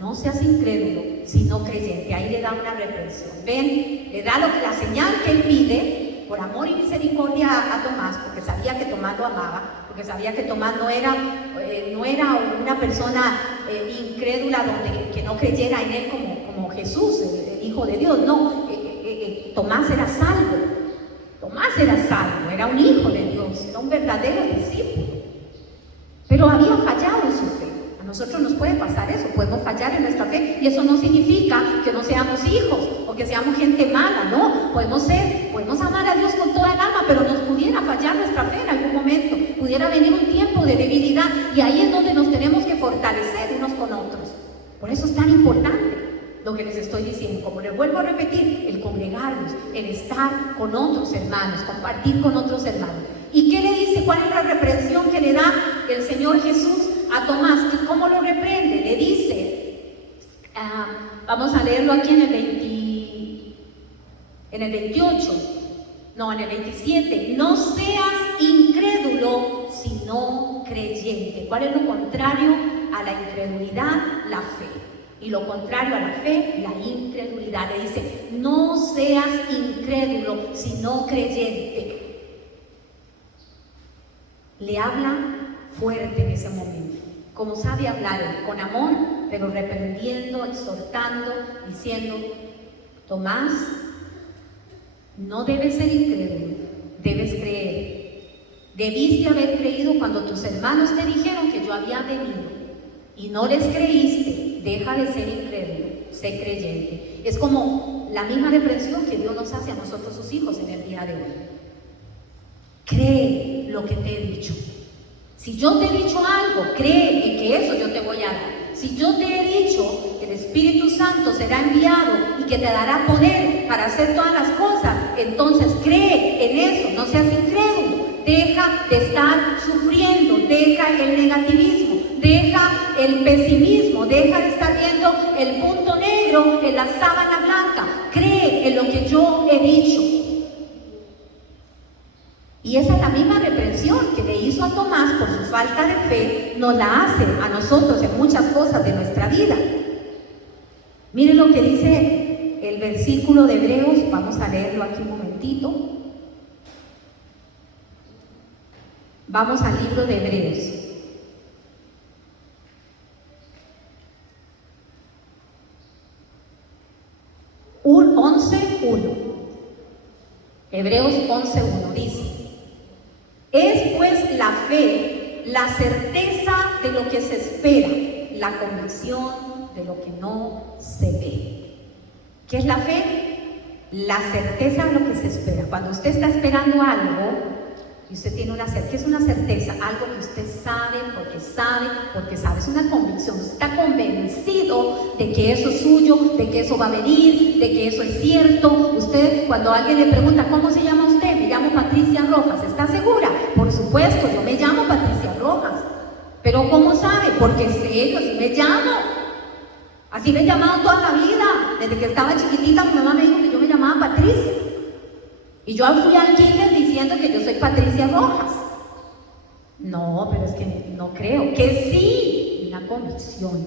No seas incrédulo, sino creyente. Ahí le da una reprensión. Ven, le da la señal que él pide, por amor y misericordia a Tomás, porque sabía que Tomás lo amaba, porque sabía que Tomás no era una persona incrédula, que no creyera en él como Jesús, el Hijo de Dios. No, Tomás era salvo. Tomás era salvo, era un hijo de Dios, era un verdadero discípulo, pero había fallado en su fe. A nosotros nos puede pasar eso, podemos fallar en nuestra fe, y eso no significa que no seamos hijos o que seamos gente mala, no. Podemos amar a Dios con toda el alma, pero nos pudiera fallar nuestra fe en algún momento, pudiera venir un tiempo de debilidad, y ahí es donde nos tenemos que fortalecer unos con otros. Por eso es tan importante lo que les estoy diciendo, como les vuelvo a repetir, el congregarnos, el estar con otros hermanos, compartir con otros hermanos. ¿Y qué le dice? ¿Cuál es la reprensión que le da el Señor Jesús a Tomás? ¿Cómo lo reprende? Le dice, vamos a leerlo aquí en el 27, no seas incrédulo, sino creyente. ¿Cuál es lo contrario a la incredulidad? La fe. Y lo contrario a la fe, la incredulidad. Le dice, no seas incrédulo, sino creyente. Le habla fuerte en ese momento, como sabe hablar, con amor, pero reprendiendo, exhortando, diciendo: Tomás, no debes ser incrédulo, debes creer. Debiste haber creído cuando tus hermanos te dijeron que yo había venido y no les creíste. Deja de ser incrédulo, sé creyente. Es como la misma reprensión que Dios nos hace a nosotros, sus hijos, en el día de hoy. Cree lo que te he dicho. Si yo te he dicho algo, cree en que eso yo te voy a dar. Si yo te he dicho que el Espíritu Santo será enviado y que te dará poder para hacer todas las cosas, entonces cree en eso, no seas incrédulo. Deja de estar sufriendo, deja el negativismo, deja el pesimismo, deja de estar viendo el punto negro en la sábana blanca. Cree en lo que yo he dicho. Y esa es la misma reprensión que le hizo a Tomás por su falta de fe, nos la hace a nosotros en muchas cosas de nuestra vida. Miren lo que dice el versículo de Hebreos, vamos a leerlo aquí un momentito. Vamos al libro de Hebreos. Un 11:1. Hebreos 11:1 dice: es pues la fe, la certeza de lo que se espera, la convicción de lo que no se ve. ¿Qué es la fe? La certeza de lo que se espera. Cuando usted está esperando algo y usted tiene una certeza, ¿qué es una certeza? Algo que usted sabe, porque sabe, es una convicción. Usted está convencido de que eso es suyo, de que eso va a venir, de que eso es cierto. Usted, cuando alguien le pregunta, ¿cómo se llama usted? Me llamo Patricia Rojas. ¿Está segura? Por supuesto, yo me llamo Patricia Rojas. ¿Pero cómo sabe? Porque sé, yo así me llamo. Así me he llamado toda la vida. Desde que estaba chiquitita, mi mamá me dijo que yo me llamaba Patricia. Y yo fui al kinder diciendo que yo soy Patricia Rojas. No, pero es que no creo. Que sí, una convicción.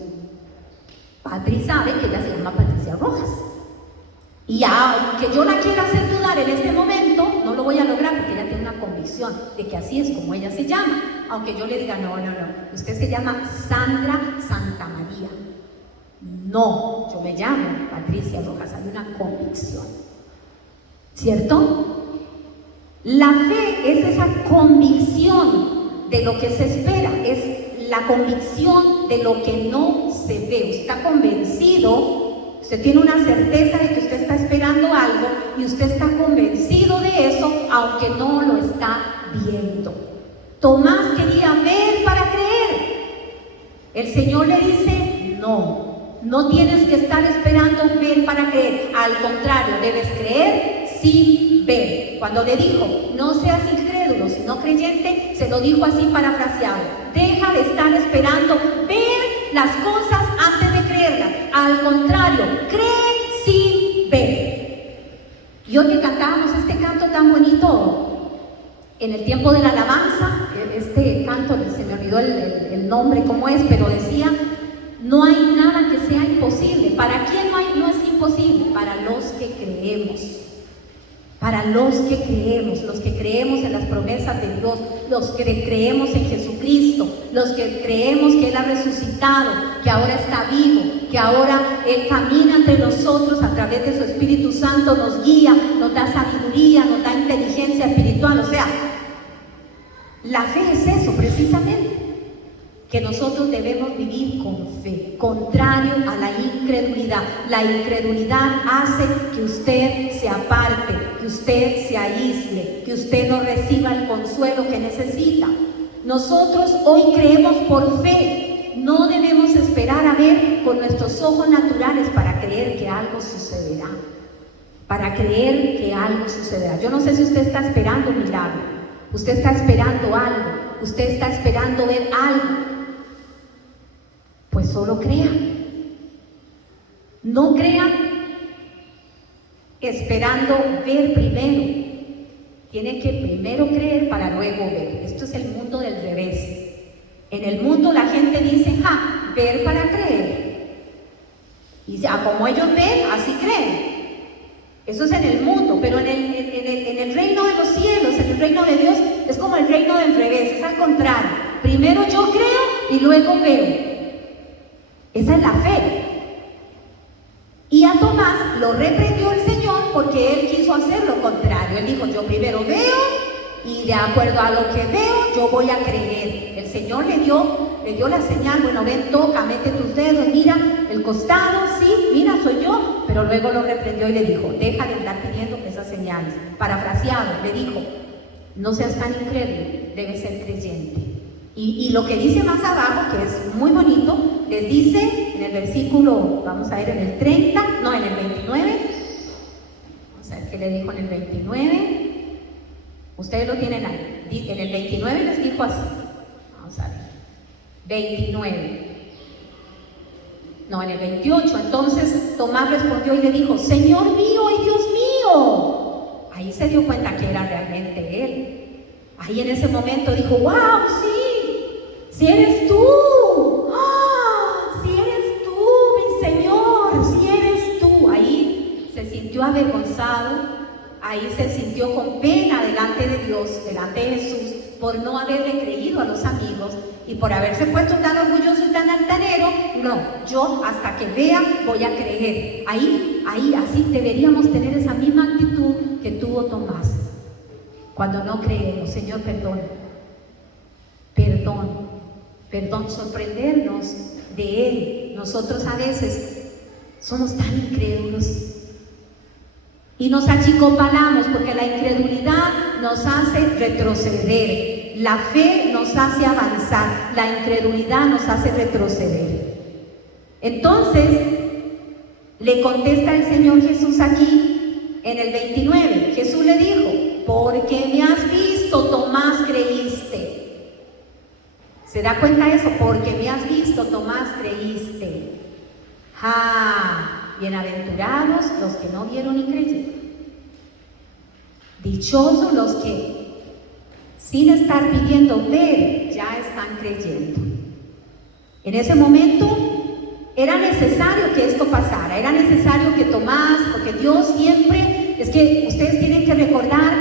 Patri sabe que ella se llama Patricia Rojas. Y aunque yo la quiera hacer dudar en este momento, no lo voy a lograr porque ella tiene una convicción de que así es como ella se llama. Aunque yo le diga, no, usted se llama Sandra Santamaría. No, yo me llamo Patricia Rojas, hay una convicción. ¿Cierto? La fe es esa convicción de lo que se espera, es la convicción de lo que no se ve. Usted está convencido. Usted tiene una certeza de que usted está esperando algo y usted está convencido de eso, aunque no lo está viendo. Tomás quería ver para creer. El Señor le dice, no tienes que estar esperando ver para creer. Al contrario, debes creer sin ver. Cuando le dijo, no seas incrédulo, sino creyente, se lo dijo así parafraseado. Deja de estar esperando ver las cosas antes de creerlas. Al contrario, cree sin ver. Y hoy que cantábamos este canto tan bonito en el tiempo de la alabanza, este canto, se me olvidó el nombre cómo es, pero decía, no hay nada que sea imposible. ¿Para quién no es imposible? Para los que creemos. Para los que creemos en las promesas de Dios, los que creemos en Jesucristo, los que creemos que Él ha resucitado, que ahora está vivo, que ahora Él camina entre nosotros a través de su Espíritu Santo, nos guía, nos da sabiduría, nos da inteligencia espiritual. O sea, la fe es eso precisamente, que nosotros debemos vivir con fe, contrario a la incredulidad. La incredulidad hace que usted se aparte, que usted se aísle, que usted no reciba el consuelo que necesita. Nosotros hoy creemos por fe. No debemos esperar a ver con nuestros ojos naturales para creer que algo sucederá. Para creer que algo sucederá. Yo no sé si usted está esperando un milagro, usted está esperando algo, usted está esperando ver algo. Pues solo crea. No crea esperando ver primero. Tiene que primero creer para luego ver. Esto es el mundo del revés. En el mundo la gente dice, ver para creer. Y como ellos ven, así creen. Eso es en el mundo, pero en el reino de los cielos, en el reino de Dios, es como el reino del revés, es al contrario. Primero yo creo y luego veo. Esa es la fe. Y a Tomás lo reprendió el Señor porque él quiso hacer lo contrario. Él dijo, yo primero veo y de acuerdo a lo que veo, yo voy a creer. El Señor le dio la señal, bueno, ven, toca, mete tus dedos, mira el costado, sí, mira, soy yo. Pero luego lo reprendió y le dijo, deja de andar pidiendo esas señales. Parafraseado, le dijo, no seas tan incrédulo, debes ser creyente. Y lo que dice más abajo, que es muy bonito, les dice en el versículo, vamos a ver en el 30, no, en el 29, vamos a ver qué le dijo en el 29, ustedes lo tienen ahí, en el 29 les dijo así, vamos a ver, 29, no, en el 28, entonces Tomás respondió y le dijo, Señor mío y Dios mío. Ahí se dio cuenta que era realmente Él. Ahí en ese momento dijo, wow, sí, si eres tú, si eres tú, mi Señor, si eres tú. Ahí se sintió avergonzado, ahí se sintió con pena delante de Dios, delante de Jesús, por no haberle creído a los amigos y por haberse puesto tan orgulloso y tan altanero. No, yo hasta que vea voy a creer. Ahí, así deberíamos tener esa misma actitud que tuvo Tomás. Cuando no creemos, Señor, perdón, sorprendernos de Él. Nosotros a veces somos tan incrédulos y nos achicopalamos porque la incredulidad nos hace retroceder, la fe nos hace avanzar, la incredulidad nos hace retroceder. Entonces, le contesta el Señor Jesús aquí en el 29, Jesús le dijo, porque me has visto, Tomás, creíste. ¿Se da cuenta de eso? Porque me has visto, Tomás, creíste. Bienaventurados los que no vieron y creyeron. Dichosos los que, sin estar pidiendo ver, ya están creyendo. En ese momento era necesario que esto pasara, era necesario que Tomás, porque Dios siempre, es que ustedes tienen que recordar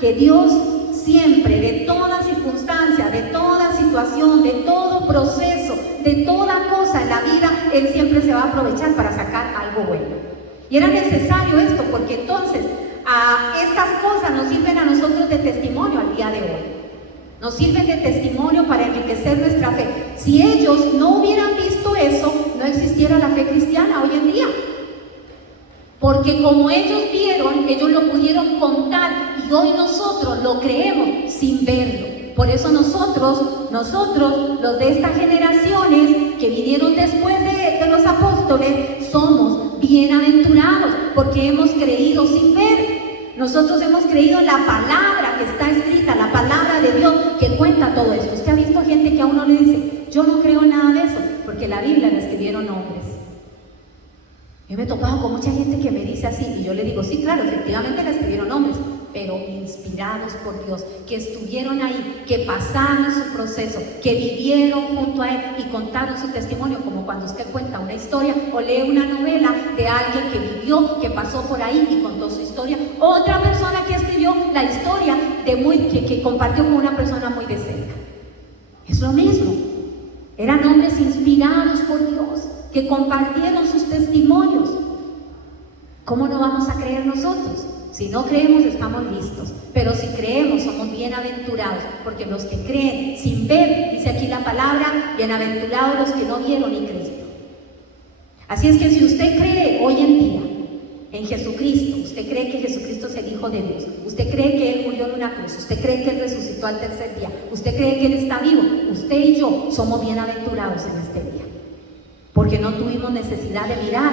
que Dios siempre, de toda circunstancia, de toda situación, de todo proceso, de toda cosa en la vida, Él siempre se va a aprovechar para sacar algo bueno. Y era necesario esto, porque entonces estas cosas nos sirven a nosotros de testimonio al día de hoy. Nos sirven de testimonio para enriquecer nuestra fe. Si ellos no hubieran visto eso, no existiera la fe cristiana hoy en día. Porque como ellos vieron, ellos lo pudieron contar y hoy nosotros lo creemos sin verlo. Por eso nosotros, los de estas generaciones que vinieron después de los apóstoles, somos bienaventurados porque hemos creído sin ver. Nosotros hemos creído en la palabra que está escrita, la palabra de Dios que cuenta todo esto. Usted ha visto gente que a uno le dice, yo no creo en nada de eso, porque la Biblia la escribieron hombres. Yo me he topado con mucha gente que me dice así, y yo le digo, sí, claro, efectivamente la escribieron hombres, pero inspirados por Dios, que estuvieron ahí, que pasaron su proceso, que vivieron junto a Él y contaron su testimonio, como cuando usted cuenta una historia o lee una novela de alguien que vivió, que pasó por ahí y contó su historia. Otra persona que escribió la historia que compartió con una persona muy de cerca. Es lo mismo. Eran hombres inspirados por Dios, que compartieron sus testimonios. ¿Cómo no vamos a creer nosotros? Si no creemos, estamos listos. Pero si creemos, somos bienaventurados. Porque los que creen sin ver, dice aquí la palabra, bienaventurados los que no vieron y creyeron. Así es que si usted cree hoy en día en Jesucristo, usted cree que Jesucristo es el Hijo de Dios, usted cree que Él murió en una cruz, usted cree que Él resucitó al tercer día, usted cree que Él está vivo, usted y yo somos bienaventurados en este día. Porque no tuvimos necesidad de mirar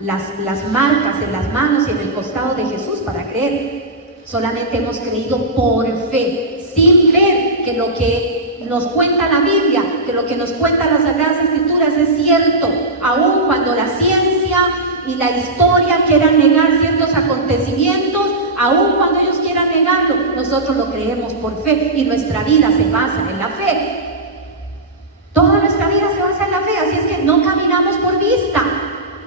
las marcas en las manos y en el costado de Jesús para creer. Solamente hemos creído por fe, sin ver que lo que nos cuenta la Biblia, que lo que nos cuentan las Sagradas Escrituras es cierto, aun cuando la ciencia y la historia quieran negar ciertos acontecimientos, aun cuando ellos quieran negarlo, nosotros lo creemos por fe y nuestra vida se basa en la fe. Toda nuestra vida se basa en la fe, así es que no caminamos por vista,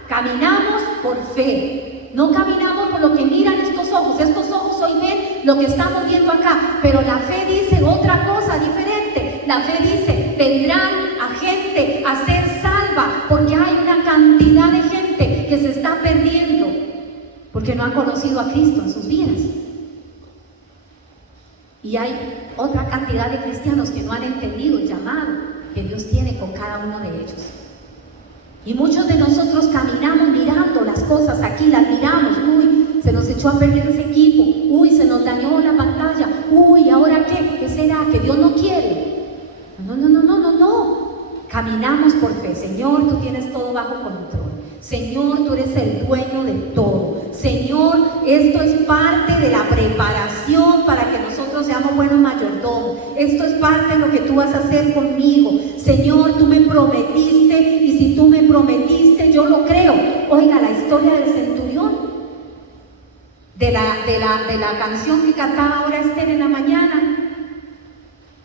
caminamos por fe. No caminamos por lo que miran estos ojos hoy ven lo que estamos viendo acá, pero la fe dice otra cosa diferente. La fe dice, vendrán a gente a ser salva, porque hay una cantidad de gente que se está perdiendo, porque no ha conocido a Cristo en sus vidas. Y hay otra cantidad de cristianos que no han entendido el llamado que Dios tiene con cada uno de ellos. Y muchos de nosotros caminamos mirando las cosas aquí, las miramos, uy, se nos echó a perder ese equipo, uy, se nos dañó la pantalla, uy, ¿ahora qué? ¿Qué será? ¿Que Dios no quiere? No. Caminamos por fe. Señor, tú tienes todo bajo control. Señor, tú eres el dueño de todo. Señor, esto es parte de la preparación para que nosotros seamos buenos mayordomos. Esto es parte de lo que tú vas a hacer conmigo. Señor, tú me prometiste, y si tú me prometiste, yo lo creo. Oiga, la historia del centurión, de la canción que cantaba ahora Esther en la mañana,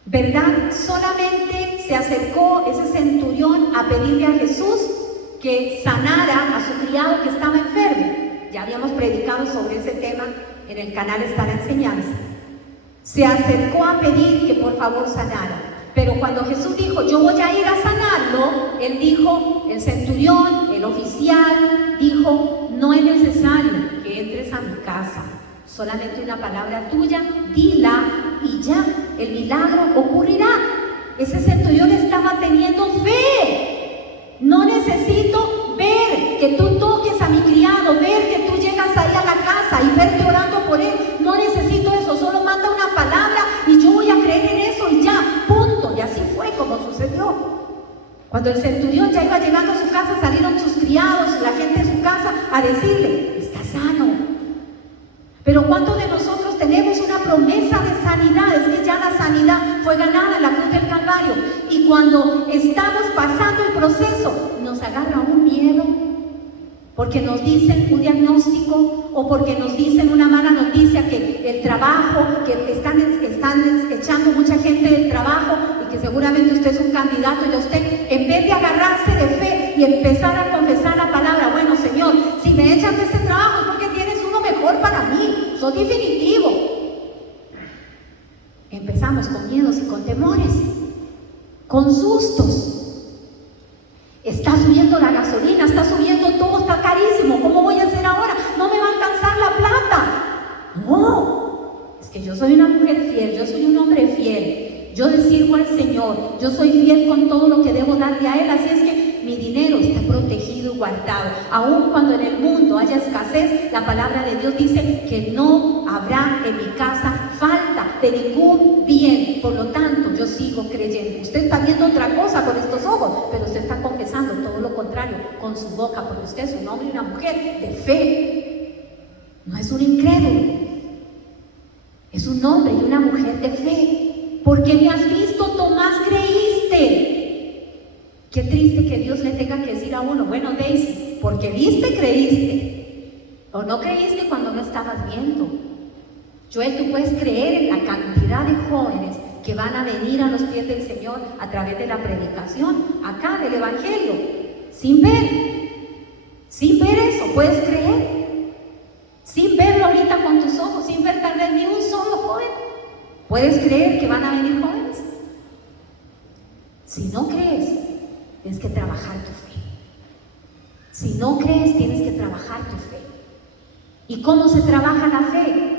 ¿verdad? Solamente se acercó ese centurión a pedirle a Jesús que sanara a su criado que estaba enfermo. Ya habíamos predicado sobre ese tema en el canal Está la Enseñanza. Se acercó a pedir que por favor sanara. Pero cuando Jesús dijo, yo voy a ir a sanarlo, él dijo, el centurión, el oficial, dijo, no es necesario que entres a mi casa. Solamente una palabra tuya, dila y ya, el milagro ocurrirá. Ese centurión estaba teniendo fe. No necesito ver que tú toques a mi criado, ver que tú llegas ahí a la casa y verte orando por él. No necesito eso, solo manda una palabra y yo voy a creer en eso y ya, punto. Y así fue como sucedió. Cuando el centurión ya iba llegando a su casa, salieron sus criados, la gente de su casa, a decirle, está sano. Pero ¿cuántos de nosotros tenemos una promesa de sanidad? Es que ya la sanidad fue ganada en la cruz del Calvario. Y cuando estamos pasando el proceso, nos agarra un miedo. porque nos dicen un diagnóstico o porque nos dicen una mala noticia, que el trabajo, que están echando mucha gente del trabajo y que seguramente usted es un candidato, y usted, en vez de agarrarse de fe y empezar a confesar la palabra, bueno, Señor, si me echan de este trabajo es porque tienes uno mejor para mí, soy definitivo. Empezamos con miedos y con temores, con sustos. Está subiendo la gasolina, está subiendo todo, está carísimo. ¿Cómo voy a hacer ahora? No me va a alcanzar la plata. No, es que yo soy una mujer fiel, yo soy un hombre fiel. Yo le sirvo al Señor, yo soy fiel con todo lo que debo darle a Él. Así es que mi dinero está protegido y guardado. Aun cuando en el mundo haya escasez, la palabra de Dios dice que no habrá en mi casa falta de ningún bien. Por lo tanto, yo sigo creyendo. Usted está viendo otra cosa con estos ojos, pero usted está confesando todo lo contrario con su boca, porque usted es un hombre y una mujer de fe. No es un incrédulo, es un hombre y una mujer de fe. Porque me has visto, Tomás, creíste. Qué triste que Dios le tenga que decir a uno, bueno, Daisy, porque viste, creíste. O no creíste cuando no estabas viendo. Joel, tú puedes creer en la cantidad de jóvenes que van a venir a los pies del Señor a través de la predicación, acá del Evangelio, sin ver eso, puedes creer, sin verlo ahorita con tus ojos, sin ver tal vez ni un solo joven, puedes creer que van a venir jóvenes. Si no crees, tienes que trabajar tu fe. Si no crees, tienes que trabajar tu fe. ¿Y cómo se trabaja la fe?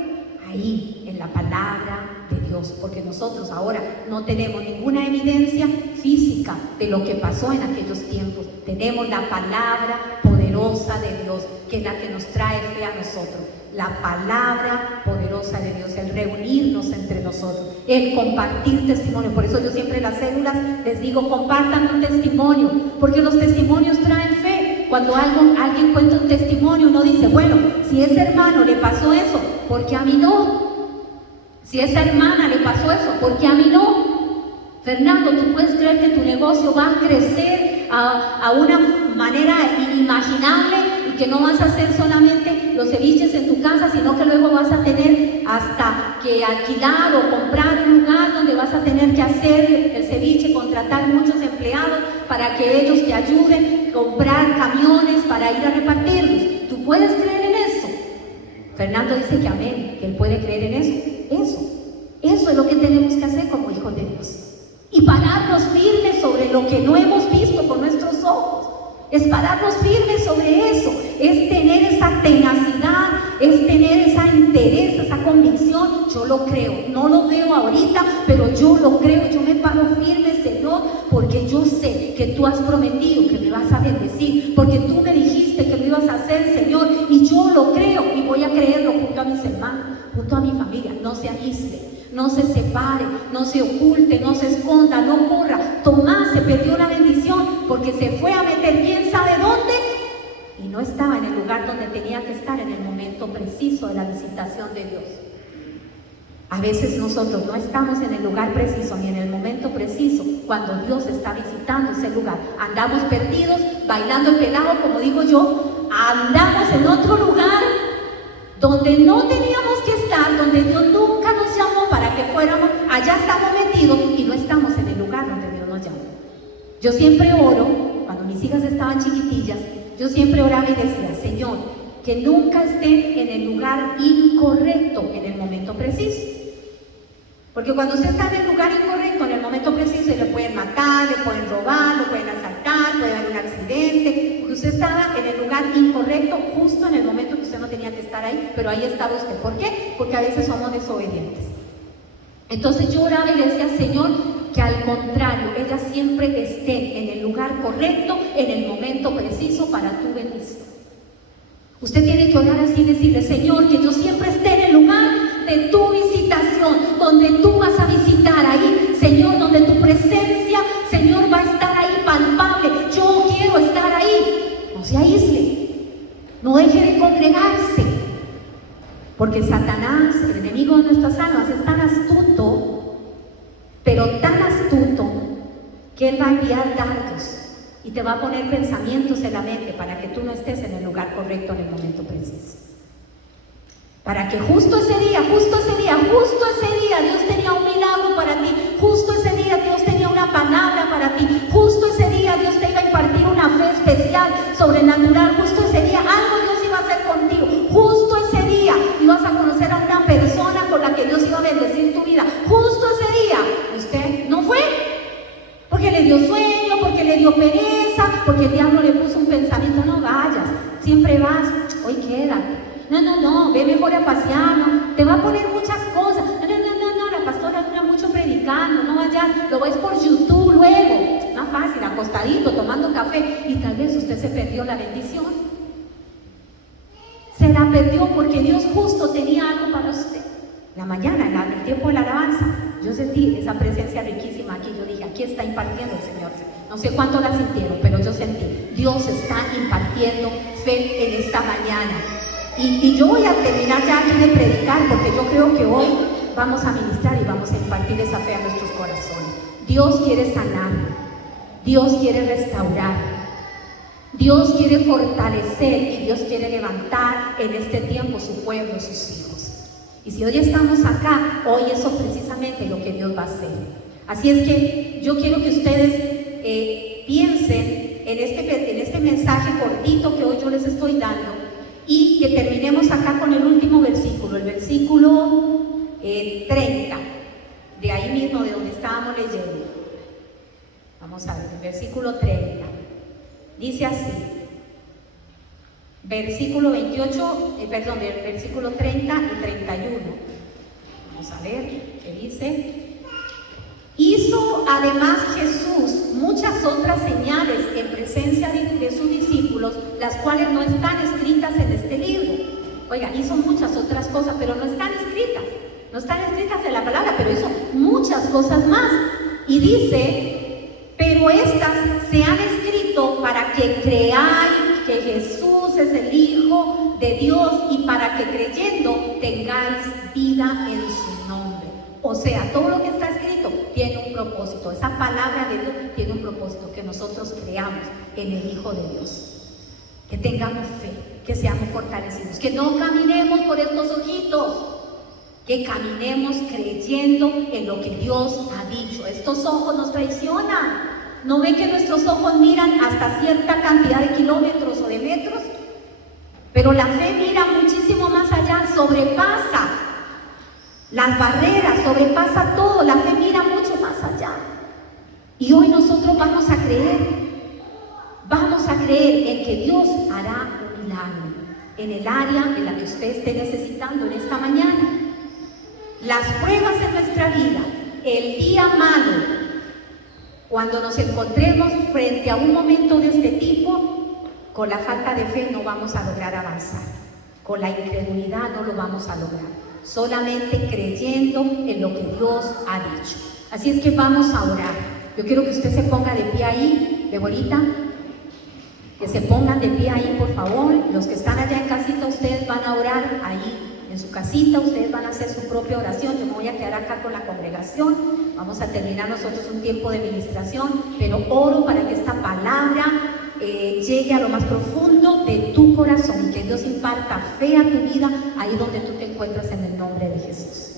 Ahí, en la palabra de Dios, porque nosotros ahora no tenemos ninguna evidencia física de lo que pasó en aquellos tiempos. Tenemos la palabra poderosa de Dios, que es la que nos trae fe a nosotros. La palabra poderosa de Dios, el reunirnos entre nosotros, el compartir testimonio. Por eso yo siempre en las células les digo, compartan un testimonio, porque los testimonios traen fe. Cuando alguien cuenta un testimonio, uno dice, bueno, si ese hermano le pasó eso, ¿por qué a mí no? Si esa hermana le pasó eso, ¿por qué a mí no? Fernando, ¿tú puedes creer que tu negocio va a crecer a una manera inimaginable y que no vas a hacer solamente los ceviches en tu casa, sino que luego vas a tener hasta que alquilar o comprar un lugar donde vas a tener que hacer el ceviche, contratar muchos empleados para que ellos te ayuden, comprar camiones para ir a repartirlos? ¿Tú puedes creer en eso? Fernando dice que amén, que él puede creer en eso. Eso es lo que tenemos que hacer como hijos de Dios. Y pararnos firmes sobre lo que no hemos visto con nuestros ojos. Es pararnos firmes sobre eso. Es tener esa tenacidad, es tener esa interés, esa convicción. Yo lo creo, no lo veo ahorita, pero yo lo creo. Yo me paro firme, Señor, porque yo sé que tú has prometido que me vas a bendecir, porque tú me dijiste que lo ibas a hacer, Señor, y yo lo creo y voy a creerlo junto a mis hermanos, junto a mi familia. No se aísle, no se separe, no se oculte, no se esconda, no corra. Tomás se perdió la bendición porque se fue a meter quién sabe dónde y no estaba en el lugar donde tenía que estar en el momento preciso de la visitación de Dios. A veces nosotros no estamos en el lugar preciso ni en el momento preciso cuando Dios está visitando ese lugar. Andamos perdidos, bailando el pelado, como digo yo, andamos en otro lugar donde no teníamos que estar, donde Dios nunca nos llamó para que fuéramos. Allá estamos metidos y no estamos en el lugar donde Dios nos llamó. Yo siempre oro, cuando mis hijas estaban chiquitillas, yo siempre oraba y decía, Señor, que nunca estén en el lugar incorrecto en el momento preciso. Porque cuando usted está en el lugar incorrecto, en el momento preciso, le pueden matar, le pueden robar, lo pueden asaltar, puede haber un accidente, porque usted estaba en el lugar incorrecto, justo en el momento que usted no tenía que estar ahí, pero ahí estaba usted. ¿Por qué? Porque a veces somos desobedientes. Entonces yo oraba y le decía, Señor, que al contrario, ellas siempre estén en el lugar correcto, en el momento preciso para tu bendición. Usted tiene que orar así y decirle, Señor, que yo siempre esté en el lugar de tu visitación, donde tú vas a visitar ahí, Señor, donde tu presencia, Señor, va a estar ahí palpable. Yo quiero estar ahí. No se aísle, no deje de congregarse, porque Satanás, el enemigo de nuestras almas, es tan astuto, pero tan astuto, que él va a enviar dardos y y te va a poner pensamientos en la mente para que tú no estés en el lugar correcto en el momento preciso. Para que justo ese día Dios tenía un milagro para ti, justo ese día Dios tenía una palabra para ti, justo ese día Dios te iba a impartir una fe especial, sobrenatural, justo ese día algo Dios iba a hacer contigo, justo ese día ibas a conocer a una persona con la que Dios iba a bendecir tu vida, justo ese día usted no fue, porque le dio sueño, porque le dio pereza, porque el diablo le puso un pensamiento, no vayas, siempre vas, hoy quédate. No, ve mejor a pasear, ¿no? Te va a poner muchas cosas. No, la pastora dura mucho predicando, no vayas, lo ves por YouTube luego. Más fácil, acostadito, tomando café, y tal vez usted se perdió la bendición. Se la perdió porque Dios justo tenía algo para usted. La mañana, en el tiempo de la alabanza, yo sentí esa presencia riquísima aquí. Yo dije, aquí está impartiendo el Señor. No sé cuánto la sintieron, pero yo sentí, Dios está impartiendo fe en esta mañana. Y yo voy a terminar ya aquí de predicar, porque yo creo que hoy vamos a ministrar y vamos a impartir esa fe a nuestros corazones. Dios quiere sanar, Dios quiere restaurar, Dios quiere fortalecer y Dios quiere levantar en este tiempo su pueblo, sus hijos. Y si hoy estamos acá, hoy eso es precisamente lo que Dios va a hacer. Así es que yo quiero que ustedes piensen en este mensaje cortito que hoy yo les estoy dando, y que terminemos acá con el último versículo, el versículo 30, de ahí mismo de donde estábamos leyendo. Vamos a ver, el versículo 30, dice así, versículo 28, versículo 30 y 31. Vamos a ver qué dice. Hizo además Jesús muchas otras señales en presencia de sus discípulos, las cuales no están escritas en este libro. Oiga, hizo muchas otras cosas, pero no están escritas en la palabra, pero hizo muchas cosas más. Y dice, pero estas se han escrito para que creáis que Jesús es el Hijo de Dios y para que creyendo tengáis vida en su nombre. O sea, todo lo que está escrito tiene un propósito. Esa palabra de Dios tiene un propósito, que nosotros creamos en el Hijo de Dios, que tengamos fe, que seamos fortalecidos, que no caminemos por estos ojitos, que caminemos creyendo en lo que Dios ha dicho. Estos ojos nos traicionan. ¿No ve que nuestros ojos miran hasta cierta cantidad de kilómetros o de metros? Pero la fe mira muchísimo más allá, sobrepasa las barreras, sobrepasa todo. La fe mira mucho más allá. Y hoy nosotros vamos a creer en que Dios hará un milagro en el área en la que usted esté necesitando en esta mañana. Las pruebas en nuestra vida, el día malo, cuando nos encontremos frente a un momento de este tipo, con la falta de fe no vamos a lograr avanzar, con la incredulidad no lo vamos a lograr, solamente creyendo en lo que Dios ha dicho. Así es que vamos a orar. Yo quiero que usted se ponga de pie ahí, Deborita, que se pongan de pie ahí, por favor. Los que están allá en casita, ustedes van a orar ahí en su casita, ustedes van a hacer su propia oración. Yo me voy a quedar acá con la congregación. Vamos a terminar nosotros un tiempo de ministración, pero oro para que esta palabra llegue a lo más profundo de tu corazón y que Dios imparta fe a tu vida ahí donde tú te encuentras, en el nombre de Jesús.